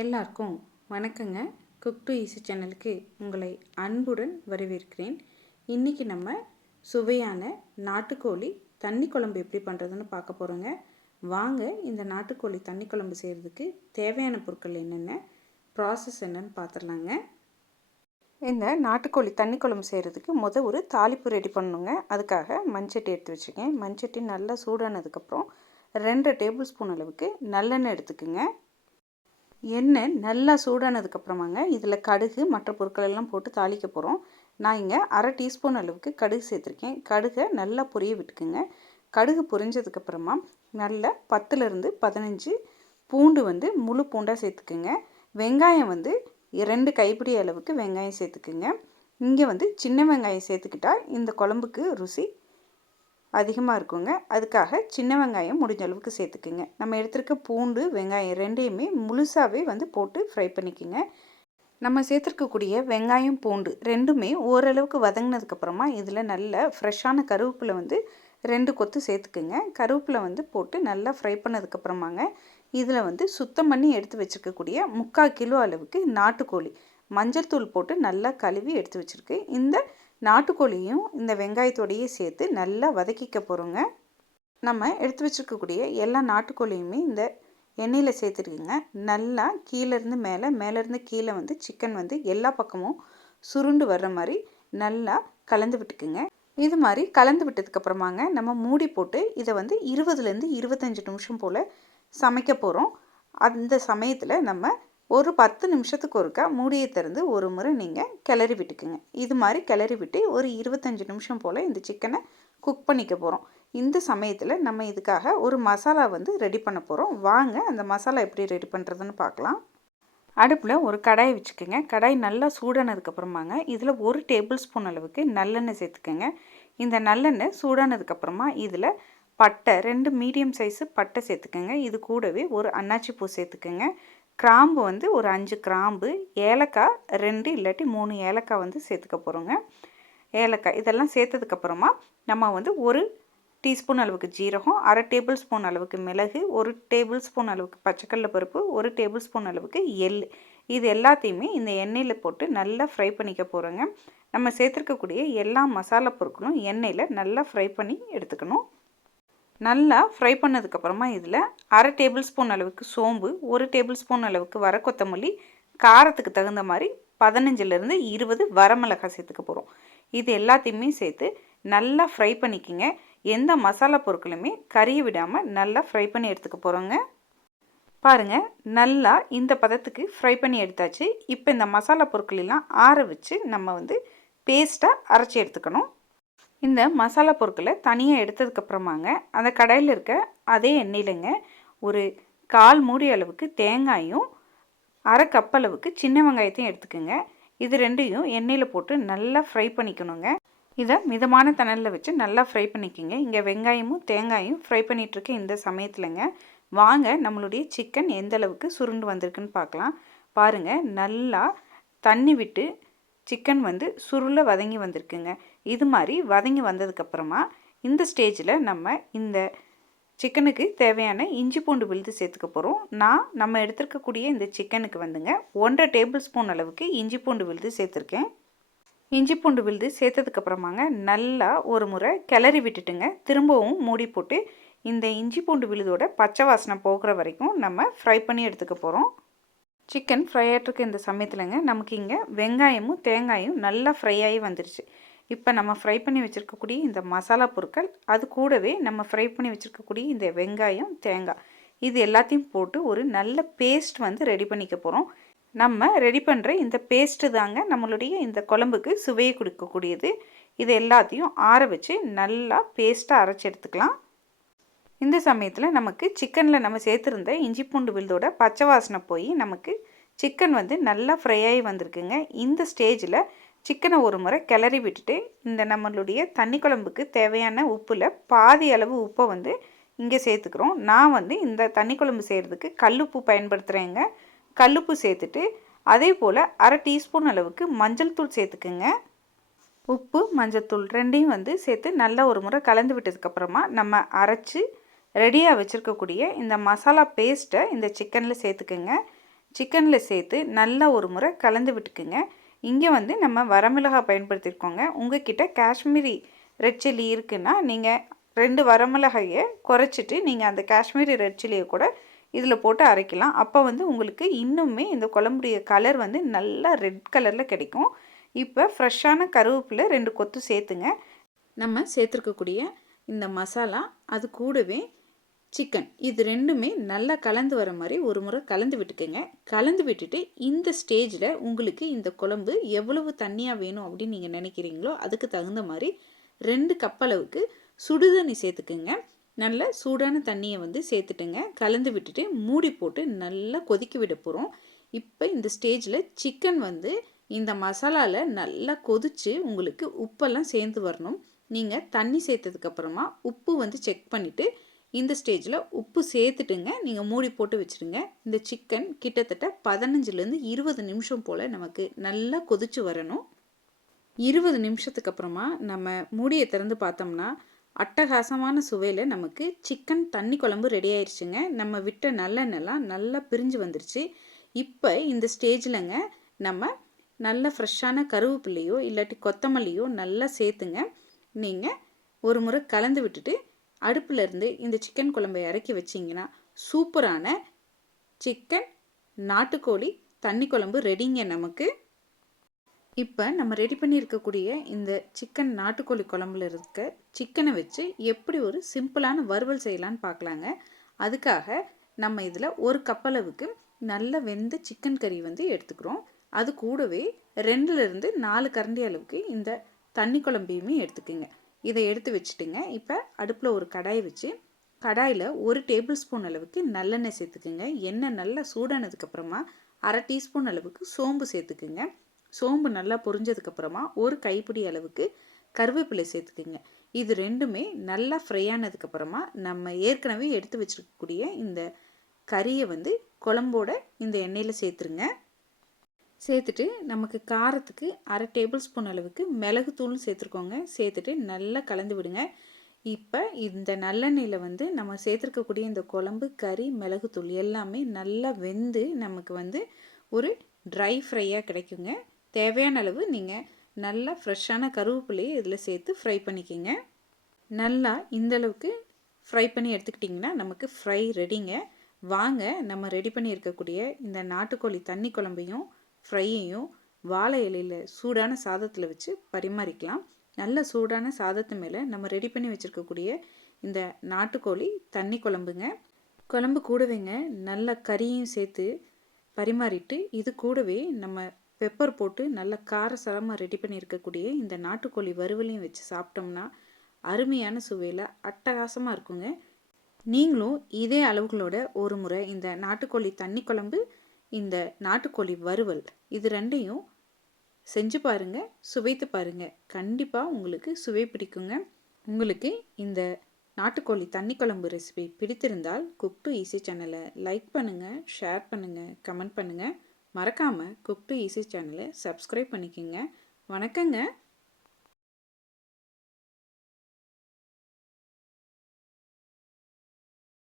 எல்லாருக்கும் வணக்கங்க. Cook to easy சேனலுக்கு உங்களை அன்புடன் வரவேற்கிறேன். இன்றைக்கி நம்ம சுவையான நாட்டுக்கோழி தண்ணி குழம்பு எப்படி பண்ணுறதுன்னு பார்க்க போகிறோங்க. வாங்க இந்த நாட்டுக்கோழி தண்ணி குழம்பு செய்கிறதுக்கு தேவையான பொருட்கள் என்னென்ன, ப்ராசஸ் என்னன்னு பார்த்துடலாங்க. இந்த நாட்டுக்கோழி தண்ணி குழம்பு செய்கிறதுக்கு ஒரு தாளிப்பு ரெடி பண்ணணுங்க. அதுக்காக மண்சட்டி எடுத்து வச்சுருக்கேன். மண்சட்டி நல்லா சூடானதுக்கப்புறம் 2 டேபிள் ஸ்பூன் அளவுக்கு நல்லெண்ணெய் எடுத்துக்குங்க. எண்ணெய் நல்லா சூடானதுக்கப்புறமாங்க இதில் கடுகு மற்ற பொருட்கள் எல்லாம் போட்டு தாளிக்க போகிறோம். நான் இங்கே 1/2 டீஸ்பூன் அளவுக்கு கடுகு சேர்த்துருக்கேன். கடுகை நல்லா பொரிய விட்டுக்குங்க. கடுகு பொரிஞ்சதுக்கப்புறமா நல்லா 10லேருந்து 15 பூண்டு முழு பூண்டாக சேர்த்துக்குங்க. வெங்காயம் 2 கைப்பிடி அளவுக்கு வெங்காயம் சேர்த்துக்குங்க. இங்கே சின்ன வெங்காயம் சேர்த்துக்கிட்டால் இந்த குழம்புக்கு ருசி அதிகமாக இருக்குங்க. அதுக்காக சின்ன வெங்காயம் முடிஞ்ச அளவுக்கு சேர்த்துக்குங்க. நம்ம எடுத்துருக்க பூண்டு வெங்காயம் ரெண்டையுமே முழுசாகவே போட்டு ஃப்ரை பண்ணிக்கோங்க. நம்ம சேர்த்துருக்கக்கூடிய வெங்காயம் பூண்டு ரெண்டுமே ஓரளவுக்கு வதங்கினதுக்கப்புறமா இதில் நல்ல ஃப்ரெஷ்ஷான கருவேப்பிலை 2 கொத்து சேர்த்துக்குங்க. கருவேப்பிலை போட்டு நல்லா ஃப்ரை பண்ணதுக்கப்புறமாங்க இதில் சுத்தம் பண்ணி எடுத்து வச்சுருக்கக்கூடிய 3/4 கிலோ அளவுக்கு நாட்டுக்கோழி மஞ்சள் தூள் போட்டு நல்லா கழுவி எடுத்து வச்சுருக்கு. இந்த நாட்டுக்கோழியும் இந்த வெங்காயத்தோடையே சேர்த்து நல்லா வதக்கிக்க போகிறோங்க. நம்ம எடுத்து வச்சுருக்கக்கூடிய எல்லா நாட்டுக்கோழியுமே இந்த எண்ணெயில் சேர்த்துருக்குங்க. நல்லா கீழேருந்து மேலே மேலேருந்து கீழே சிக்கன் எல்லா பக்கமும் சுருண்டு வர்ற மாதிரி நல்லா கலந்து விட்டுக்குங்க. இது மாதிரி கலந்து விட்டதுக்கப்புறமாங்க நம்ம மூடி போட்டு இதை 20லேருந்து 25 நிமிஷம் போல் சமைக்க போகிறோம். அந்த சமயத்தில் நம்ம ஒரு 10 நிமிஷத்துக்கு ஒருக்கா மூடியை திறந்து ஒரு முறை நீங்கள் கிளறி விட்டுக்குங்க. இது மாதிரி கிளறி விட்டு ஒரு 25 நிமிஷம் போல் இந்த சிக்கனை குக் பண்ணிக்க போகிறோம். இந்த சமயத்தில் நம்ம இதுக்காக ஒரு மசாலா ரெடி பண்ண போகிறோம். வாங்க அந்த மசாலா எப்படி ரெடி பண்ணுறதுன்னு பார்க்கலாம். அடுப்பில் ஒரு கடாயை வச்சுக்கோங்க. கடாய் நல்லா சூடானதுக்கப்புறமாங்க இதில் 1 டேபிள் ஸ்பூன் அளவுக்கு நல்லெண்ணெய் சேர்த்துக்கோங்க. இந்த நல்லெண்ணெய் சூடானதுக்கப்புறமா இதில் பட்டை 2 மீடியம் சைஸு பட்டை சேர்த்துக்கோங்க. இது கூடவே ஒரு அன்னாச்சி பூ சேர்த்துக்கோங்க. கிராம்பு ஒரு 5 கிராம்பு, ஏலக்காய் 2 இல்லாட்டி 3 ஏலக்காய் சேர்த்துக்க போகிறோங்க. ஏலக்காய் இதெல்லாம் சேர்த்ததுக்கப்புறமா நம்ம 1 டீஸ்பூன் அளவுக்கு ஜீரகம், 1/2 டேபிள் ஸ்பூன் அளவுக்கு மிளகு, 1 டேபிள் ஸ்பூன் அளவுக்கு பச்சைக்கடலை பருப்பு, 1 டேபிள் ஸ்பூன் அளவுக்கு எள், இது எல்லாத்தையுமே இந்த எண்ணெயில் போட்டு நல்லா ஃப்ரை பண்ணிக்க போகிறோங்க. நம்ம சேர்த்துருக்கக்கூடிய எல்லா மசாலா பொருட்களும் எண்ணெயில் நல்லா ஃப்ரை பண்ணி எடுத்துக்கணும். நல்லா ஃப்ரை பண்ணதுக்கப்புறமா இதில் 1/2 டேபிள் ஸ்பூன் அளவுக்கு சோம்பு, 1 டேபிள் ஸ்பூன் அளவுக்கு வர கொத்தமல்லி, காரத்துக்கு தகுந்த மாதிரி 15லேருந்து 20 வரமிளகாய் சேர்த்துக்க போகிறோம். இது எல்லாத்தையுமே சேர்த்து நல்லா ஃப்ரை பண்ணிக்கோங்க. எந்த மசாலா பொருட்களுமே கறியை விடாமல் நல்லா ஃப்ரை பண்ணி எடுத்துக்க போகிறோங்க. பாருங்கள், நல்லா இந்த பதத்துக்கு ஃப்ரை பண்ணி எடுத்தாச்சு. இப்போ இந்த மசாலா பொருட்களெல்லாம் ஆற வச்சு நம்ம பேஸ்ட்டாக அரைச்சி எடுத்துக்கணும். இந்த மசாலா பொருட்களை தனியாக எடுத்ததுக்கப்புறமாங்க அந்த கடாயில் இருக்க அதே எண்ணெயிலங்க ஒரு 1/4 மூடி அளவுக்கு தேங்காயும் 1/2 கப் அளவுக்கு சின்ன வெங்காயத்தையும் எடுத்துக்கோங்க. இது ரெண்டையும் எண்ணெயில் போட்டு நல்லா ஃப்ரை பண்ணிக்கணுங்க. இதை மிதமான தணலில் வச்சு நல்லா ஃப்ரை பண்ணிக்கோங்க. இங்கே வெங்காயமும் தேங்காயும் ஃப்ரை பண்ணிகிட்ருக்க இந்த சமயத்துலங்க வாங்க நம்மளுடைய சிக்கன் எந்த அளவுக்கு சுருண்டு வந்திருக்குன்னு பார்க்கலாம். பாருங்கள், நல்லா தண்ணி விட்டு சிக்கன் சுருள வதங்கி வந்திருக்குங்க. இது மாதிரி வதங்கி வந்ததுக்கப்புறமா இந்த ஸ்டேஜில் நம்ம இந்த சிக்கனுக்கு தேவையான இஞ்சி பூண்டு விழுது சேர்த்துக்க போகிறோம். நம்ம எடுத்துருக்கக்கூடிய இந்த சிக்கனுக்கு 1/2 டேபிள் ஸ்பூன் அளவுக்கு இஞ்சி பூண்டு விழுது சேர்த்துருக்கேன். இஞ்சி பூண்டு விழுது சேர்த்ததுக்கப்புறமாங்க நல்லா ஒரு முறை கிளறி விட்டுட்டுங்க திரும்பவும் மூடி போட்டு இந்த இஞ்சி பூண்டு விழுதோட பச்சை வாசனை போகிற வரைக்கும் நம்ம ஃப்ரை பண்ணி எடுத்துக்க போகிறோம். சிக்கன் ஃப்ரை ஆகிட்டுருக்க இந்த சமயத்துலங்க நமக்கு இங்கே வெங்காயமும் தேங்காயும் நல்லா ஃப்ரை ஆகி வந்துருச்சு. இப்போ நம்ம ஃப்ரை பண்ணி வச்சுருக்கக்கூடிய இந்த மசாலா பொருட்கள், அது கூடவே நம்ம ஃப்ரை பண்ணி வச்சுருக்கக்கூடிய இந்த வெங்காயம் தேங்காய் இது எல்லாத்தையும் போட்டு ஒரு நல்ல பேஸ்ட் ரெடி பண்ணிக்க போகிறோம். நம்ம ரெடி பண்ணுற இந்த பேஸ்ட்டு தாங்க நம்மளுடைய இந்த குழம்புக்கு சுவையை கொடுக்கக்கூடியது. இது எல்லாத்தையும் ஆற வச்சு நல்லா பேஸ்ட்டாக அரைச்சி எடுத்துக்கலாம். இந்த சமயத்தில் நமக்கு சிக்கனில் நம்ம சேர்த்துருந்த இஞ்சி பூண்டு விழுதோட பச்சை வாசனை போய் நமக்கு சிக்கன் நல்லா ஃப்ரை ஆகி வந்திருக்குங்க. இந்த ஸ்டேஜில் சிக்கனை ஒரு முறை கிளறி விட்டுட்டு இந்த நம்மளுடைய தண்ணி குழம்புக்கு தேவையான உப்பில் பாதி அளவு உப்பை இங்கே சேர்த்துக்கிறோம். நான் இந்த தண்ணி குழம்பு செய்கிறதுக்கு கல்லுப்பு பயன்படுத்துகிறேங்க. கல்லுப்பு சேர்த்துட்டு அதே போல் 1/2 டீஸ்பூன் அளவுக்கு மஞ்சள் தூள் சேர்த்துக்குங்க. உப்பு மஞ்சள் தூள் ரெண்டையும் சேர்த்து நல்லா ஒரு முறை கலந்து விட்டதுக்கப்புறமா நம்ம அரைச்சி ரெடியாக வச்சுருக்கக்கூடிய இந்த மசாலா பேஸ்ட்டை இந்த சிக்கனில் சேர்த்துக்குங்க. சிக்கனில் சேர்த்து நல்லா ஒரு முறை கலந்து விட்டுக்குங்க. இங்கே வந்து நம்ம வரமிளகாய் பயன்படுத்தியிருக்கோங்க. உங்ககிட்ட காஷ்மீரி ரெட் சில்லி இருக்குன்னா நீங்கள் 2 வரமிளகாயை குறைச்சிட்டு நீங்கள் அந்த காஷ்மீரி ரெட் சில்லியை கூட இதில் போட்டு அரைக்கலாம். அப்போ வந்து உங்களுக்கு இன்னுமே இந்த குழம்புடைய கலர் வந்து நல்லா ரெட் கலரில் கிடைக்கும். இப்போ ஃப்ரெஷ்ஷான கருவேப்பிலை 2 கொத்து சேர்த்துங்க. நம்ம சேர்த்துருக்கக்கூடிய இந்த மசாலா அது கூடவே சிக்கன் இது ரெண்டுமே நல்லா கலந்து வர மாதிரி ஒரு முறை கலந்து விட்டுக்கோங்க. கலந்து விட்டுட்டு இந்த ஸ்டேஜில் உங்களுக்கு இந்த குழம்பு எவ்வளவு தண்ணியாக வேணும் அப்படின்னு நீங்கள் நினைக்கிறீங்களோ அதுக்கு தகுந்த மாதிரி 2 கப் அளவுக்கு சுடுதண்ணி சேர்த்துக்குங்க. நல்ல சூடான தண்ணியை வந்து சேர்த்துட்டுங்க. கலந்து விட்டுட்டு மூடி போட்டு நல்லா கொதிக்க விட போகிறோம். இப்போ இந்த ஸ்டேஜில் சிக்கன் வந்து இந்த மசாலாவில் நல்லா கொதித்து உங்களுக்கு உப்பெல்லாம் சேர்ந்து வரணும். நீங்கள் தண்ணி சேர்த்ததுக்கப்புறமா உப்பு வந்து செக் பண்ணிவிட்டு இந்த ஸ்டேஜில் உப்பு சேர்த்துட்டுங்க நீங்கள் மூடி போட்டு வச்சுருங்க. இந்த சிக்கன் கிட்டத்தட்ட 15லேருந்து 20 நிமிஷம் போல் நமக்கு நல்லா கொதித்து வரணும். 20 நிமிஷத்துக்கு அப்புறமா நம்ம மூடியை திறந்து பார்த்தோம்னா அட்டகாசமான சுவையில் நமக்கு சிக்கன் தண்ணி குழம்பு ரெடி ஆயிடுச்சுங்க. நம்ம விட்ட நல்லெண்ணெய்லாம் நல்லா பிரிஞ்சு வந்துருச்சு. இப்போ இந்த ஸ்டேஜில்ங்க நம்ம நல்ல ஃப்ரெஷ்ஷான கருவேப்பிலையோ இல்லாட்டி கொத்தமல்லியோ நல்லா சேர்த்துங்க. நீங்கள் ஒரு முறை கலந்து விட்டுட்டு அடுப்பில் இருந்து இந்த சிக்கன் குழம்பை இறக்கி வச்சிங்கன்னா சூப்பரான சிக்கன் நாட்டுக்கோழி தண்ணி குழம்பு ரெடிங்க நமக்கு. இப்போ நம்ம ரெடி பண்ணியிருக்கக்கூடிய இந்த சிக்கன் நாட்டுக்கோழி குழம்புல இருக்க சிக்கனை வச்சு எப்படி ஒரு சிம்பிளான வறுவல் செய்யலான்னு பார்க்கலாங்க. அதுக்காக நம்ம இதில் ஒரு கப் அளவுக்கு நல்ல வெந்த சிக்கன் கறி வந்து எடுத்துக்கிறோம். அது கூடவே 2லேருந்து 4 கரண்டி அளவுக்கு இந்த தண்ணி குழம்பையுமே எடுத்துக்கோங்க. இதை எடுத்து வச்சுட்டுங்க. இப்போ அடுப்பில் ஒரு கடாய் வச்சு கடாயில் 1 டேபிள் ஸ்பூன் அளவுக்கு நல்லெண்ணெய் சேர்த்துக்குங்க. எண்ணெய் நல்லா சூடானதுக்கப்புறமா 1/2 டீஸ்பூன் அளவுக்கு சோம்பு சேர்த்துக்குங்க. சோம்பு நல்லா பொரிஞ்சதுக்கப்புறமா ஒரு கைப்பிடி அளவுக்கு கருவேப்பிலை சேர்த்துக்குங்க. இது ரெண்டுமே நல்லா ஃப்ரை ஆனதுக்கப்புறமா நம்ம ஏற்கனவே எடுத்து வச்சுருக்கக்கூடிய இந்த கறியை வந்து குழம்போட இந்த எண்ணெயில் சேர்த்துருங்க. சேர்த்துட்டு நமக்கு காரத்துக்கு 1/2 டேபிள் ஸ்பூன் அளவுக்கு மிளகுத்தூளும் சேர்த்துருக்கோங்க. சேர்த்துட்டு நல்லா கலந்து விடுங்க. இப்போ இந்த நல்லெண்ணெயில் வந்து நம்ம சேர்த்துருக்கக்கூடிய இந்த குழம்பு கறி மிளகுத்தூள் எல்லாமே நல்லா வெந்து நமக்கு வந்து ஒரு ட்ரை ஃப்ரையாக கிடைக்குங்க. தேவையான அளவு நீங்கள் நல்லா ஃப்ரெஷ்ஷான கருவேப்பிலையை இதில் சேர்த்து ஃப்ரை பண்ணிக்கிங்க. நல்லா இந்தளவுக்கு ஃப்ரை பண்ணி எடுத்துக்கிட்டிங்கன்னா நமக்கு ஃப்ரை ரெடிங்க. வாங்க நம்ம ரெடி பண்ணி இருக்கக்கூடிய இந்த நாட்டுக்கோழி தண்ணி குழம்பையும் ஃப்ரையையும் வாழை இலையில் சூடான சாதத்தில் வச்சு பரிமாறிக்கலாம். நல்ல சூடான சாதத்து மேலே நம்ம ரெடி பண்ணி வச்சுருக்கக்கூடிய இந்த நாட்டுக்கோழி தண்ணி குழம்புங்க. குழம்பு கூடவேங்க நல்ல கறியும் சேர்த்து பரிமாறிட்டு இது கூடவே நம்ம பெப்பர் போட்டு நல்ல காரசாரமாக ரெடி பண்ணி இருக்கக்கூடிய இந்த நாட்டுக்கோழி வறுவலையும் வச்சு சாப்பிட்டோம்னா அருமையான சுவையில் அட்டகாசமாக இருக்குங்க. நீங்களும் இதே அளவுகளோட ஒரு முறை இந்த நாட்டுக்கோழி தண்ணி குழம்பு இந்த நாட்டுக்கோழி வறுவல் இது ரெண்டையும் செஞ்சு பாருங்கள், சுவைத்து பாருங்கள். கண்டிப்பாக உங்களுக்கு சுவை பிடிக்குங்க. உங்களுக்கு இந்த நாட்டுக்கோழி தண்ணி குழம்பு ரெசிபி பிடித்திருந்தால் குக் டு ஈஸி சேனலை லைக் பண்ணுங்கள், ஷேர் பண்ணுங்கள், கமெண்ட் பண்ணுங்கள். மறக்காமல் குக் டு ஈஸி சேனலை சப்ஸ்கிரைப் பண்ணிக்கோங்க. வணக்கங்க.